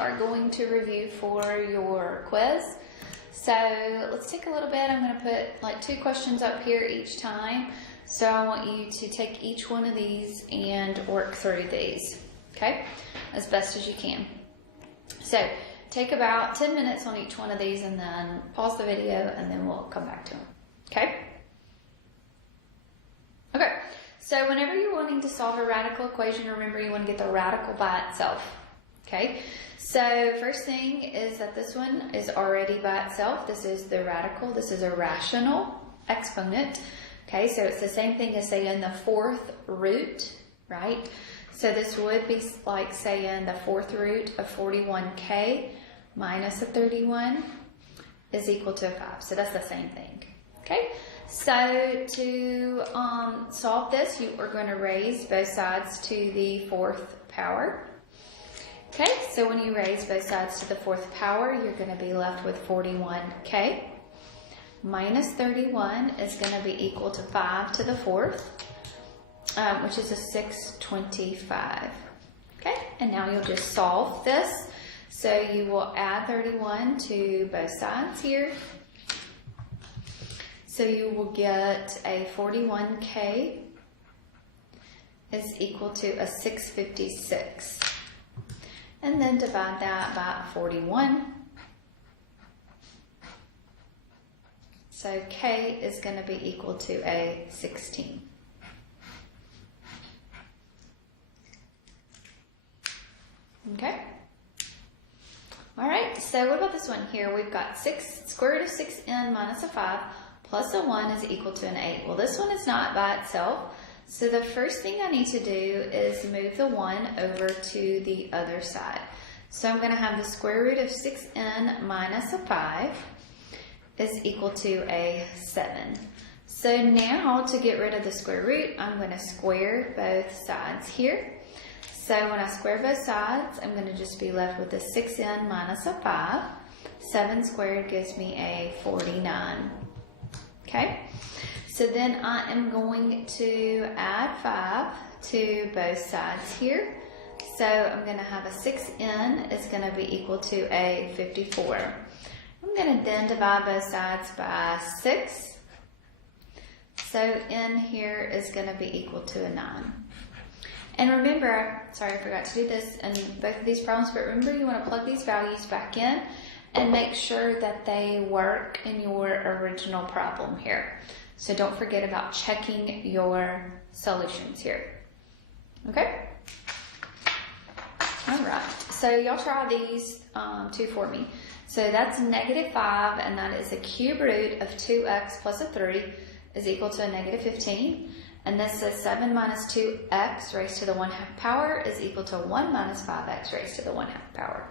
are going to review for your quiz. So let's take a little bit. I'm going to put like 2 questions up here each time. So I want you to take each one of these and work through these, okay, as best as you can. So take about 10 minutes on each one of these and then pause the video and then we'll come back to them, okay? Okay, so whenever you're wanting to solve a radical equation, remember you want to get the radical by itself, okay? So first thing is that this one is already by itself. This is the radical. This is a rational exponent. Okay, so it's the same thing as saying the 4th root, right? So this would be like saying the 4th root of 41k minus a 31 is equal to a 5. So that's the same thing, okay? So to solve this, you are going to raise both sides to the 4th power. Okay, so when you raise both sides to the 4th power, you're going to be left with 41k. Minus 31 is going to be equal to 5 to the 4th, which is a 625. Okay, and now you'll just solve this. So you will add 31 to both sides here. So you will get a 41k is equal to a 656. And then divide that by 41. So k is going to be equal to a 16. Okay. All right, so what about this one here? We've got square root of 6n minus a 5 plus a 1 is equal to an 8. Well, this one is not by itself. So the first thing I need to do is move the 1 over to the other side. So I'm going to have the square root of 6n minus a 5 is equal to a 7. So now to get rid of the square root, I'm going to square both sides here. So when I square both sides, I'm going to just be left with a 6n minus a 5. 7 squared gives me a 49. Okay? So then I am going to add 5 to both sides here. So I'm going to have a 6n is going to be equal to a 54. I'm going to then divide both sides by 6. So n here is going to be equal to a 9. And remember, sorry I forgot to do this in both of these problems, but remember you want to plug these values back in and make sure that they work in your original problem here. So don't forget about checking your solutions here. Okay? All right, so y'all try these 2 for me. So that's negative 5, and that is a cube root of 2x plus a 3 is equal to a negative 15. And this says 7 minus 2x raised to the 1/2 power is equal to 1 minus 5x raised to the 1/2 power.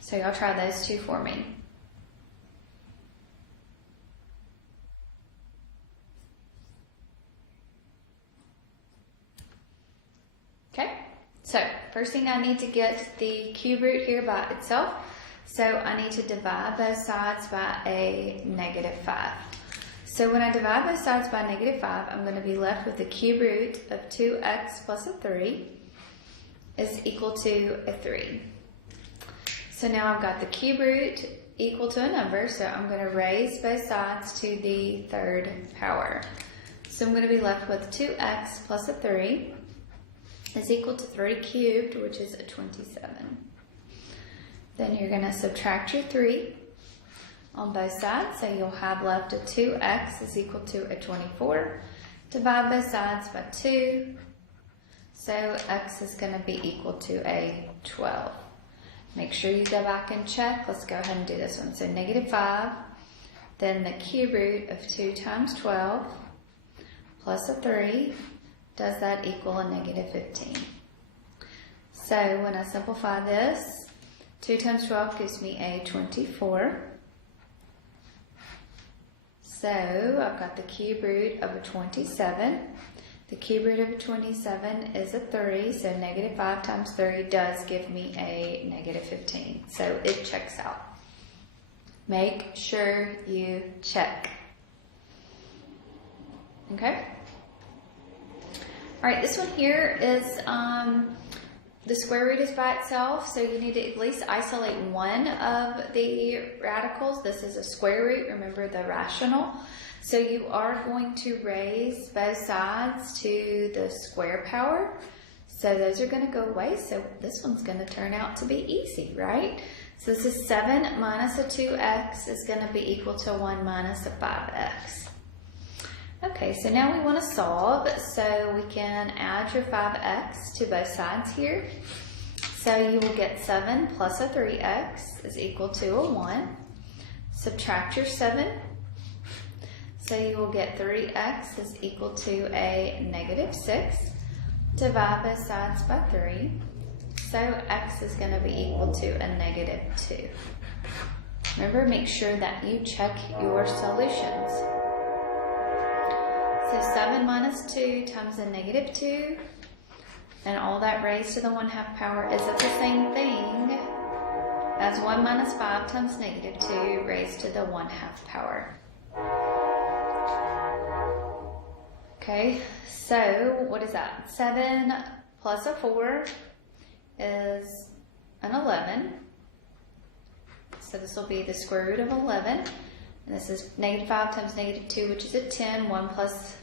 So y'all try those 2 for me. Okay, so first thing I need to get the cube root here by itself. So I need to divide both sides by a negative 5. So when I divide both sides by negative 5, I'm going to be left with the cube root of 2x plus a 3 is equal to a 3. So now I've got the cube root equal to a number, so I'm going to raise both sides to the 3rd power. So I'm going to be left with 2x plus a 3 is equal to 3 cubed, which is a 27. Then you're going to subtract your 3 on both sides, so you'll have left a 2x is equal to a 24. Divide both sides by 2, so x is going to be equal to a 12. Make sure you go back and check. Let's go ahead and do this one. So negative 5, then the cube root of 2 times 12 plus a 3, does that equal a negative 15? So when I simplify this, 2 times 12 gives me a 24. So I've got the cube root of a 27. The cube root of a 27 is a 3, so negative 5 times 3 does give me a negative 15. So it checks out. Make sure you check. Okay? All right, this one here is the square root is by itself, so you need to at least isolate one of the radicals. This is a square root, remember the rational. So you are going to raise both sides to the square power. So those are going to go away. So this one's going to turn out to be easy, right? So this is 7 minus a 2x is going to be equal to 1 minus a 5x. Okay, so now we want to solve. So we can add your 5x to both sides here. So you will get 7 plus a 3x is equal to a 1. Subtract your 7. So you will get 3x is equal to a negative 6. Divide both sides by 3. So x is going to be equal to a negative 2. Remember, make sure that you check your solutions. So 7 minus 2 times a negative 2. And all that raised to the 1/2 power, is it the same thing as 1 minus 5 times negative 2 raised to the 1/2 power? Okay, so what is that? 7 plus a 4 is an 11. So this will be the square root of 11. And this is negative 5 times negative 2, which is a 10. 1 plus,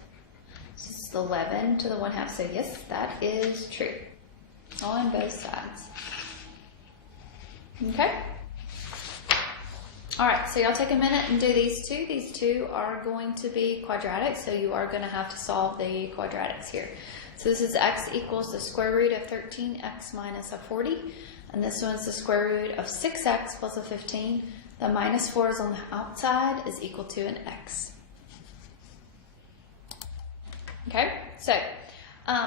this is 11 to the 1/2. So yes, that is true on both sides. Okay? All right, so y'all take a minute and do these two. These two are going to be quadratic, so you are going to have to solve the quadratics here. So this is x equals the square root of 13x minus a 40. And this one's the square root of 6x plus a 15. The minus 4 is on the outside is equal to an x. Okay, so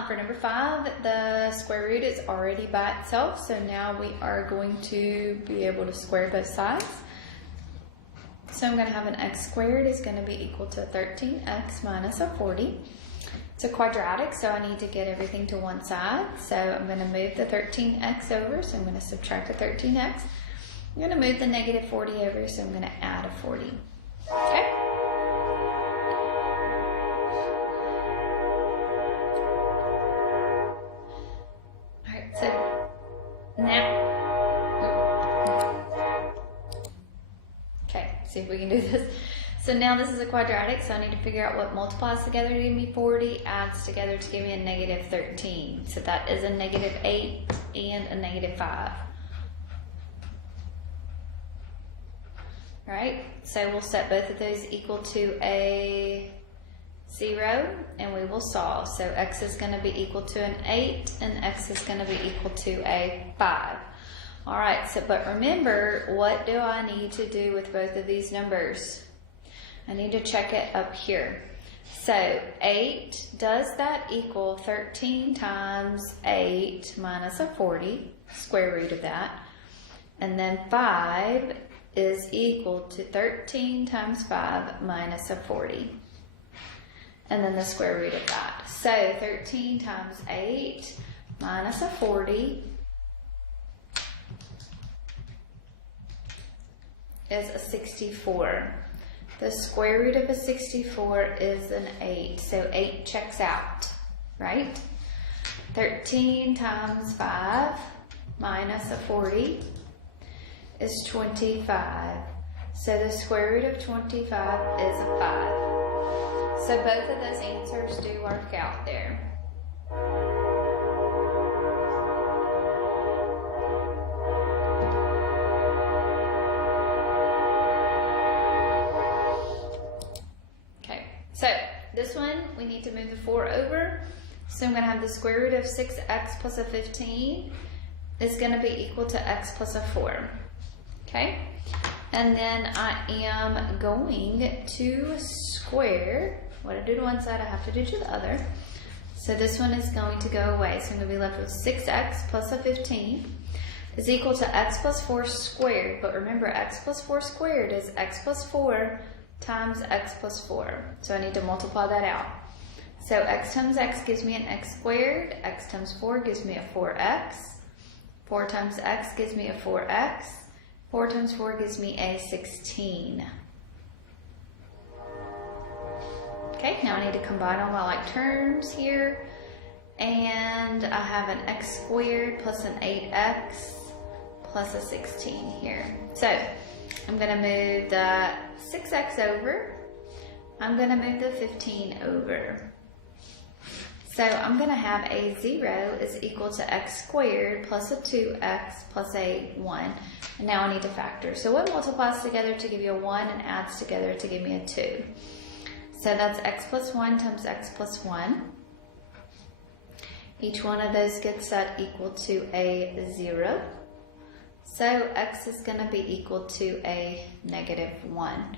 for number 5, the square root is already by itself. So now we are going to be able to square both sides. So I'm going to have an x squared is going to be equal to 13x minus a 40. It's a quadratic, so I need to get everything to one side. So I'm going to move the 13x over, so I'm going to subtract the 13x. I'm going to move the negative 40 over, so I'm going to add a 40. Okay? All right, so now, see if we can do this. So now this is a quadratic, so I need to figure out what multiplies together to give me 40, adds together to give me a negative 13. So that is a negative 8 and a negative 5. Right? So we'll set both of those equal to a 0, and we will solve. So x is going to be equal to an 8, and x is going to be equal to a 5. All right, so but remember, what do I need to do with both of these numbers? I need to check it up here. So 8, does that equal 13 times 8 minus a 40, square root of that? And then 5 is equal to 13 times 5 minus a 40. And then the square root of that. So 13 times 8 minus a 40 is a 64. The square root of a 64 is an 8, so 8 checks out, right? 13 times 5 minus a 40 is 25. So the square root of 25 is a 5. So both of those answers do work out there. So this one, we need to move the 4 over. So I'm going to have the square root of 6x plus a 15 is going to be equal to x plus a 4. Okay? And then I am going to square. What I do to one side, I have to do to the other. So this one is going to go away. So I'm going to be left with 6x plus a 15 is equal to x plus 4 squared. But remember, x plus 4 squared is x plus 4 times x plus 4. So I need to multiply that out. So x times x gives me an x squared. X times 4 gives me a 4x. 4 times x gives me a 4x. 4 times 4 gives me a 16. Okay, now I need to combine all my like terms here. And I have an x squared plus an 8x plus a 16 here. So I'm going to move the 6x over. I'm going to move the 15 over. So I'm going to have a 0 is equal to x squared plus a 2x plus a 1. And now I need to factor. So what multiplies together to give you a 1 and adds together to give me a 2? So that's x plus 1 times x plus 1. Each one of those gets that equal to a 0. So x is going to be equal to a -1.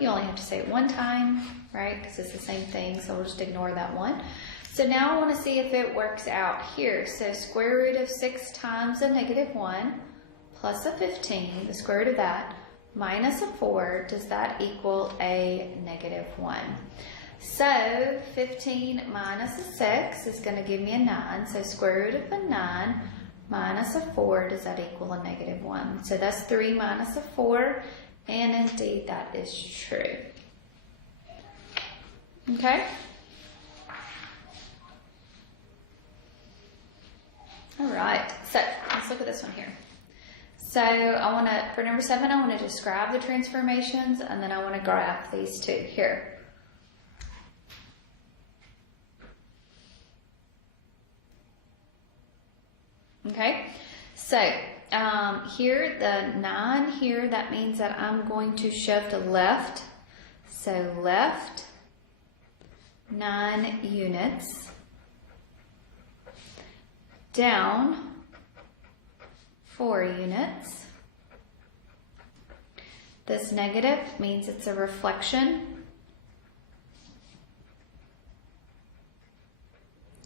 You only have to say it one time, right? Because it's the same thing, so we'll just ignore that one. So now I want to see if it works out here. So square root of 6 times a -1 plus a 15, the square root of that, minus a 4, does that equal a -1? So 15 minus a 6 is going to give me a 9. So square root of a 9 minus a 4, does that equal a -1? So that's 3 minus a 4, and indeed that is true. Okay? All right, so let's look at this one here. So I want to, for number 7, I want to describe the transformations, and then I want to graph these two here. Okay, so here, the 9 here, that means that I'm going to shift left. So left 9 units, down 4 units. This negative means it's a reflection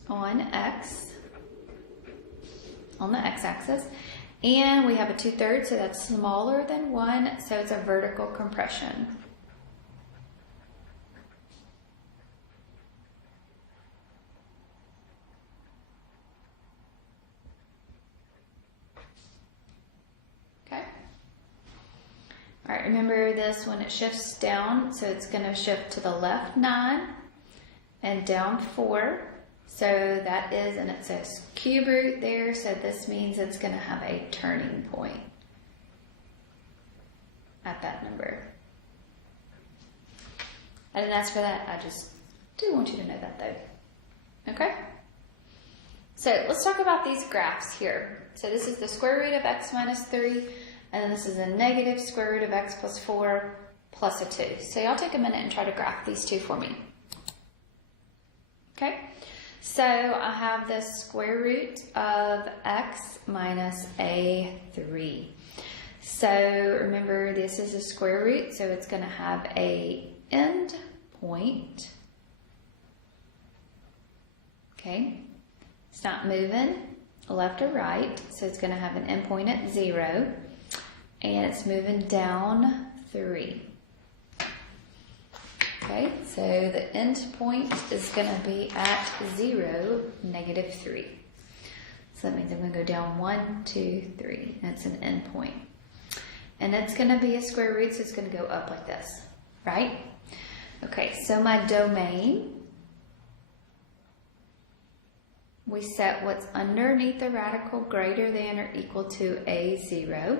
on x, on the x-axis, and we have a 2/3, so that's smaller than 1, so it's a vertical compression. Okay. All right, remember this when it shifts down, so it's going to shift to the left 9 and down 4. So that is, and it says cube root there, so this means it's going to have a turning point at that number. I didn't ask for that, I just do want you to know that though. Okay? So let's talk about these graphs here. So this is the square root of x minus 3, and then this is a negative square root of x plus 4 plus a 2. So y'all take a minute and try to graph these two for me. Okay? So I have the square root of x minus a 3. So remember, this is a square root, so it's going to have a end point. Okay, it's not moving left or right, so it's going to have an end point at 0, and it's moving down 3. Okay, so the end point is going to be at 0, -3. So that means I'm going to go down 1, 2, 3. That's an end point. And it's going to be a square root, so it's going to go up like this, right? Okay, so my domain, we set what's underneath the radical greater than or equal to a 0.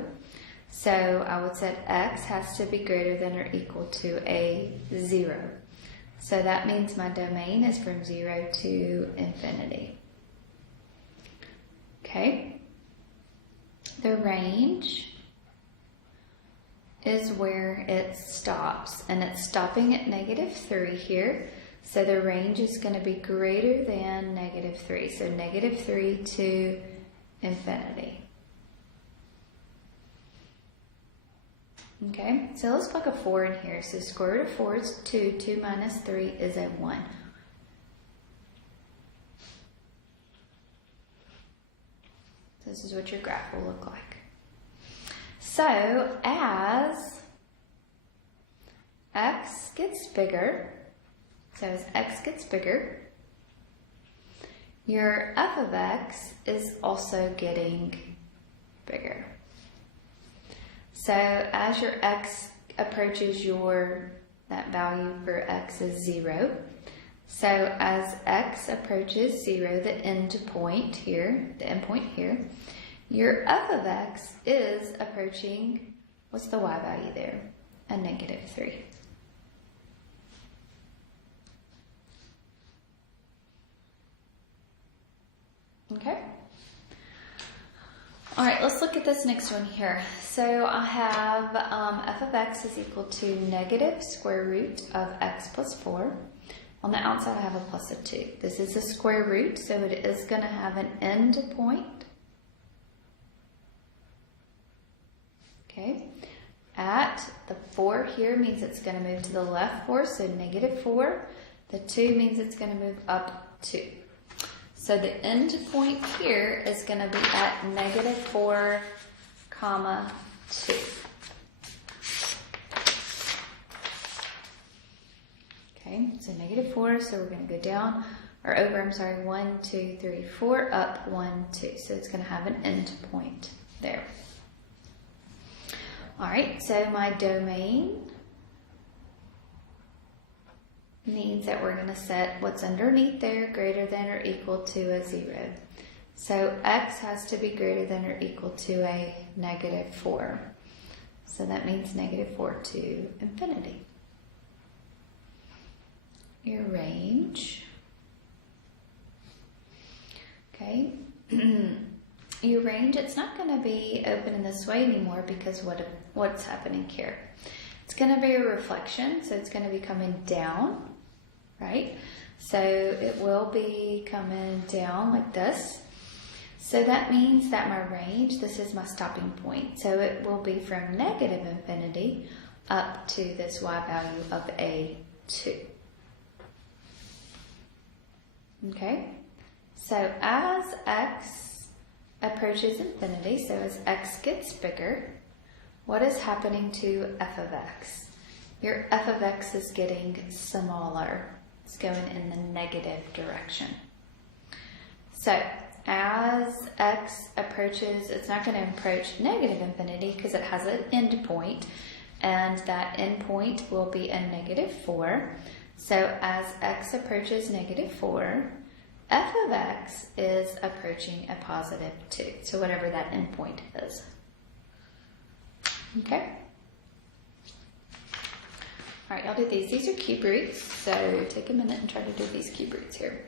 So I would set x has to be greater than or equal to a 0. So that means my domain is from 0 to infinity. Okay. The range is where it stops, and it's stopping at -3 here. So the range is going to be greater than -3. So -3 to infinity. Okay, so let's plug a 4 in here. So square root of 4 is 2. 2 minus 3 is a 1. So this is what your graph will look like. So as x gets bigger, so as x gets bigger, your f of x is also getting bigger. So as your x approaches that value for x is 0, So as x approaches 0, the end point here, your f of x is approaching, what's the y value there? A -3. Okay. All right, let's look at this next one here. So I have f of x is equal to negative square root of x plus 4. On the outside, I have a plus of 2. This is a square root, so it is going to have an end point. Okay. At the 4 here means it's going to move to the left 4, so -4. The 2 means it's going to move up 2. So the end point here is going to be at -4, 2. Okay, so -4, so we're going to go down, or over, 1, 2, 3, 4, up 1, 2. So it's going to have an end point there. All right, so my domain means that we're going to set what's underneath there greater than or equal to a 0. So x has to be greater than or equal to a -4. So that means -4 to infinity. Your range. Okay. Your range, it's not going to be open in this way anymore because what's happening here? It's going to be a reflection, so it's going to be coming down, right? So it will be coming down like this. So that means that my range, this is my stopping point. So it will be from -infinity up to this y value of a2. Okay? So as x approaches infinity, so as x gets bigger, what is happening to f of x? Your f of x is getting smaller. It's going in the negative direction. So as x approaches, it's not going to approach negative infinity because it has an end point, and that end point will be a -4. So as x approaches -4, f of x is approaching a +2. So whatever that end point is. Okay? All right, y'all do these. These are cube roots, so take a minute and try to do these cube roots here.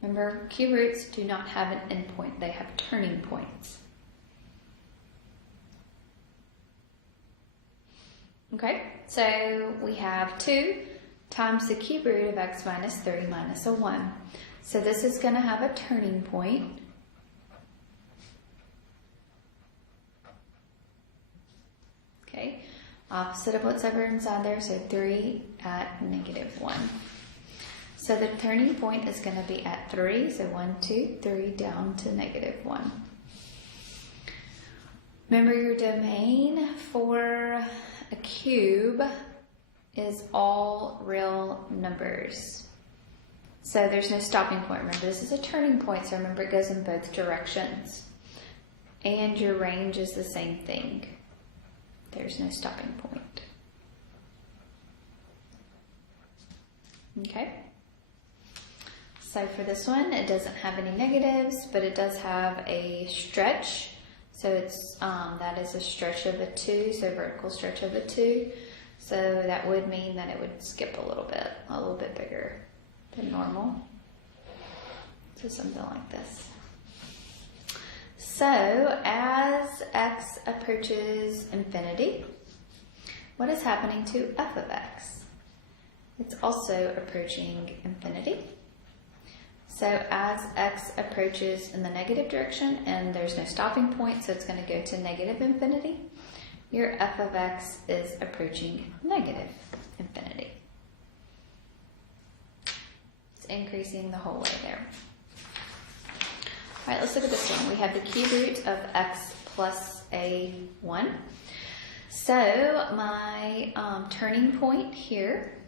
Remember, cube roots do not have an endpoint. They have turning points. Okay, so we have 2 times the cube root of x minus 3 minus a 1. So this is going to have a turning point. Okay, opposite of what's ever inside there, so 3 at -1. So the turning point is going to be at 3, so 1, 2, 3, down to -1. Remember, your domain for a cube is all real numbers. So there's no stopping point. Remember, this is a turning point, so remember it goes in both directions. And your range is the same thing. There's no stopping point. Okay? So for this one, it doesn't have any negatives, but it does have a stretch. So it's that is a stretch of a 2, so vertical stretch of a 2. So that would mean that it would skip a little bit bigger than normal. So something like this. So as x approaches infinity, what is happening to f of x? It's also approaching infinity. So as x approaches in the negative direction, and there's no stopping point, so it's going to go to -infinity, your f of x is approaching -infinity. It's increasing the whole way there. All right, let's look at this one. We have the cube root of x plus a1. So my turning point here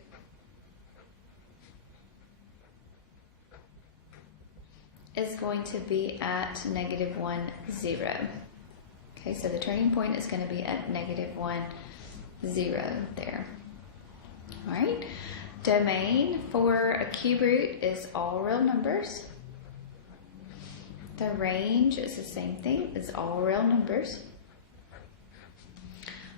is going to be at -1, 0. Okay, so the turning point is going to be at -1, 0 there. All right. Domain for a cube root is all real numbers. The range is the same thing, is all real numbers.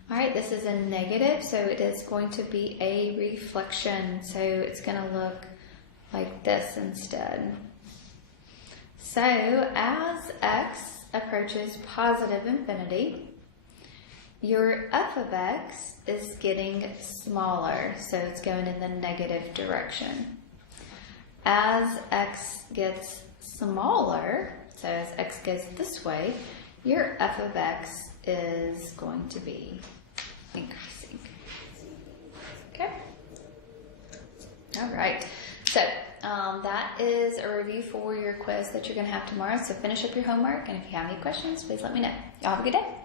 All right, this is a negative, so it is going to be a reflection. So it's going to look like this instead. So as x approaches positive infinity, your f of x is getting smaller, so it's going in the negative direction. As x gets smaller, so as x goes this way, your f of x is going to be increasing. Okay? All right. So that is a review for your quiz that you're going to have tomorrow. So finish up your homework, and if you have any questions, please let me know. Y'all have a good day.